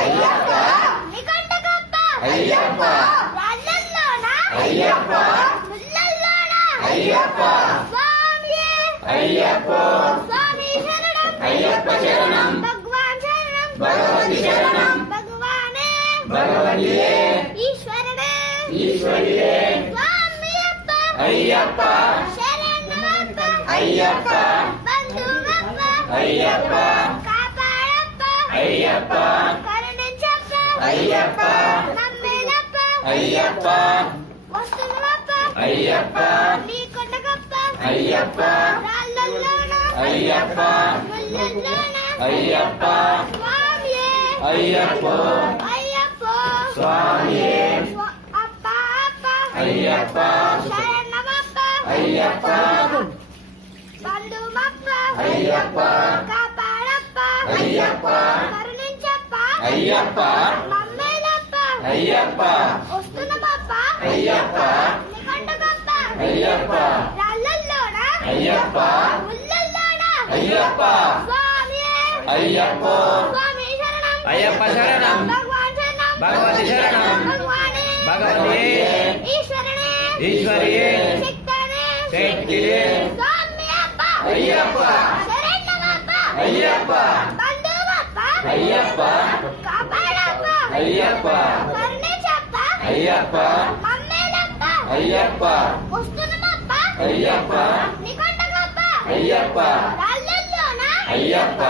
అయ్యప్ప నికంటకప్ప అయ్యప్ప రాళ్ళల్లోన అయ్యప్ప ముళ్ళల్లోన అయ్యప్ప స్వామియే అయ్యప్ప స్వామి శరణం అయ్యప్ప శరణం భగవాన్ శరణం భగవతి శరణం భగవానే భగవతియే ఈశ్వరనే ఈశ్వరియే స్వామియప్ప అయ్యప్ప శరణమప్ప అయ్యప్ప బంధువప్ప అయ్యప్ప కాపాడప్ప అయ్యప్ప కరుణించప్ప అయ్యప్ప నమ్మేలప్ప అయ్యప్ప వస్తువులప్ప అయ్యప్ప నీకొండకప్ప అయ్యప్ప రాళ్ళల్లోన అయ్యప్ప ముళ్ళల్లోన అయ్యప్ప స్వామియే అయ్యప్ప అయ్యప్ప స్వామియే అప్ప అప్ప అయ్యప్ప శరణమప్ప అయ్యప్ప బంధువప్ప అయ్యప్ప కాపాడప్ప అయ్యప్ప కరుణించప్ప అయ్యప్ప మమ్మేలప్ప అయ్యప్ప వస్తున్నమప్ప అయ్యప్ప నికంటకప్ప అయ్యప్ప రాళ్ళల్లోన అయ్యప్ప ముళ్ళల్లోన అయ్యప్ప స్వామియే అయ్యప్ప స్వామి శరణం అయ్యప్ప శరణం భగవాన్ శరణం భగవతి శరణం భగవానే భగవతియే ఈశ్వరనే ఈశ్వరియే శక్తనే శక్తియే స్వామియప్ప అయ్యప్ప శరణమప్ప అయ్యప్ప బంధువప్ప అయ్యప్ప కాపాడప్ప అయ్యప్ప కరుణించప్ప అయ్యప్ప మమ్మేలప్ప అయ్యప్ప వస్తున్నమప్ప అయ్యప్ప నికంటకప్ప అయ్యప్ప రాళ్ళల్లోన అయ్యప్ప